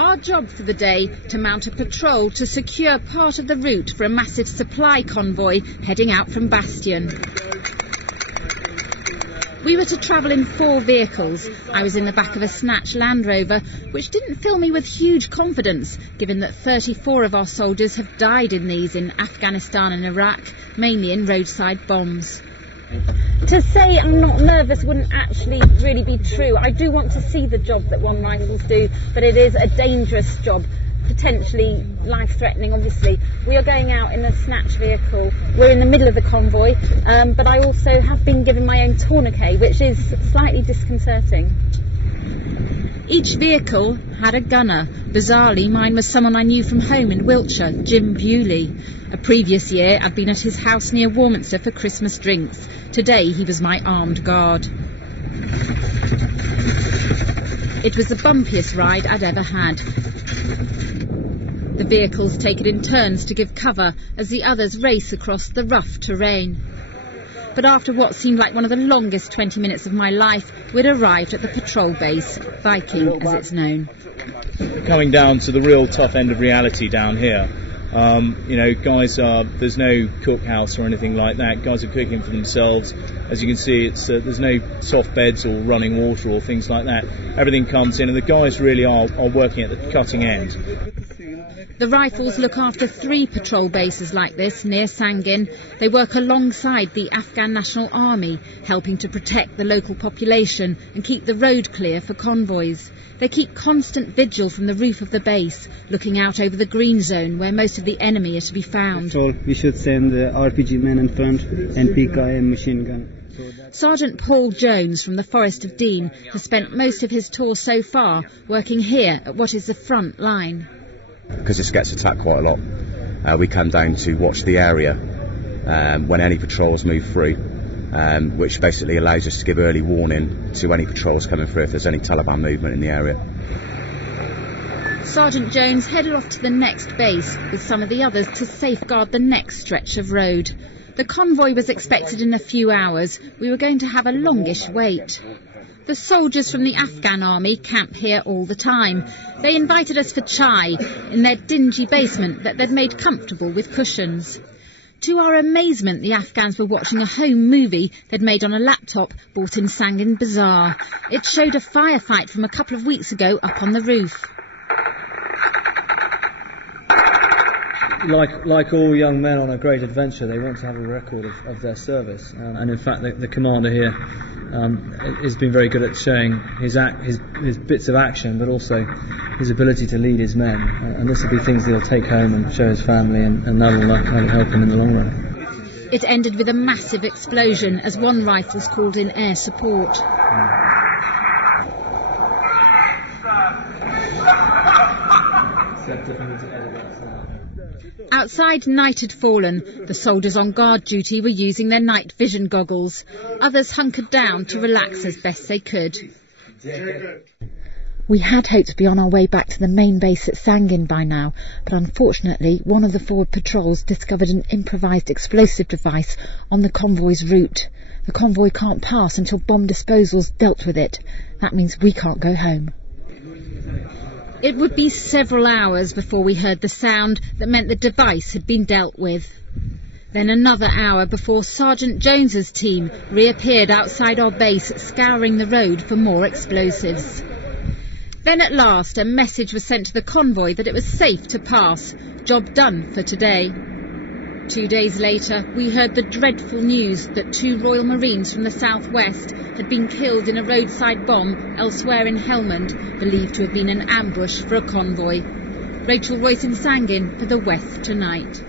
Our job for the day, to mount a patrol to secure part of the route for a massive supply convoy heading out from Bastion. We were to travel in 4 vehicles. I was in the back of a snatch Land Rover, which didn't fill me with huge confidence, given that 34 of our soldiers have died in these in Afghanistan and Iraq, mainly in roadside bombs. To say I'm not nervous wouldn't actually really be true. I do want to see the job that One Rifles do, but it is a dangerous job, potentially life-threatening, obviously. We are going out in a snatch vehicle. We're in the middle of the convoy, but I also have been given my own tourniquet, which is slightly disconcerting. Each vehicle had a gunner. Bizarrely, mine was someone I knew from home in Wiltshire, Jim Bewley. A previous year, I'd been at his house near Warminster for Christmas drinks. Today, he was my armed guard. It was the bumpiest ride I'd ever had. The vehicles take it in turns to give cover as the others race across the rough terrain. But after what seemed like one of the longest 20 minutes of my life, we'd arrived at the patrol base, Viking as it's known. Coming down to the real tough end of reality down here. Guys there's no cookhouse or anything like that. Guys are cooking for themselves. As you can see, there's no soft beds or running water or things like that. Everything comes in, and the guys really are working at the cutting end. The Rifles look after 3 patrol bases like this near Sangin. They work alongside the Afghan National Army, helping to protect the local population and keep the road clear for convoys. They keep constant vigil from the roof of the base, looking out over the green zone where most of the enemy are to be found. We should send the RPG men in front and PKI and machine gun. Sergeant Paul Jones from the Forest of Dean has spent most of his tour so far working here at what is the front line. Because this gets attacked quite a lot, we come down to watch the area when any patrols move through, which basically allows us to give early warning to any patrols coming through if there's any Taliban movement in the area. Sergeant Jones headed off to the next base with some of the others to safeguard the next stretch of road. The convoy was expected in a few hours. We were going to have a longish wait. The soldiers from the Afghan army camp here all the time. They invited us for chai in their dingy basement that they'd made comfortable with cushions. To our amazement, the Afghans were watching a home movie they'd made on a laptop bought in Sangin Bazaar. It showed a firefight from a couple of weeks ago up on the roof. Like all young men on a great adventure, they want to have a record of their service. And in fact, the commander here has been very good at showing his bits of action, but also his ability to lead his men. And this will be things that he'll take home and show his family, and that'll help him in the long run. It ended with a massive explosion as One Rifles called in air support. Outside, night had fallen. The soldiers on guard duty were using their night vision goggles. Others hunkered down to relax as best they could. We had hoped to be on our way back to the main base at Sangin by now, but unfortunately one of the forward patrols discovered an improvised explosive device on the convoy's route. The convoy can't pass until bomb disposal's dealt with it. That means we can't go home. It would be several hours before we heard the sound that meant the device had been dealt with. Then another hour before Sergeant Jones's team reappeared outside our base, scouring the road for more explosives. Then at last a message was sent to the convoy that it was safe to pass. Job done for today. 2 days later, we heard the dreadful news that 2 Royal Marines from the southwest had been killed in a roadside bomb elsewhere in Helmand, believed to have been an ambush for a convoy. Rachel Royce in Sangin for the West Tonight.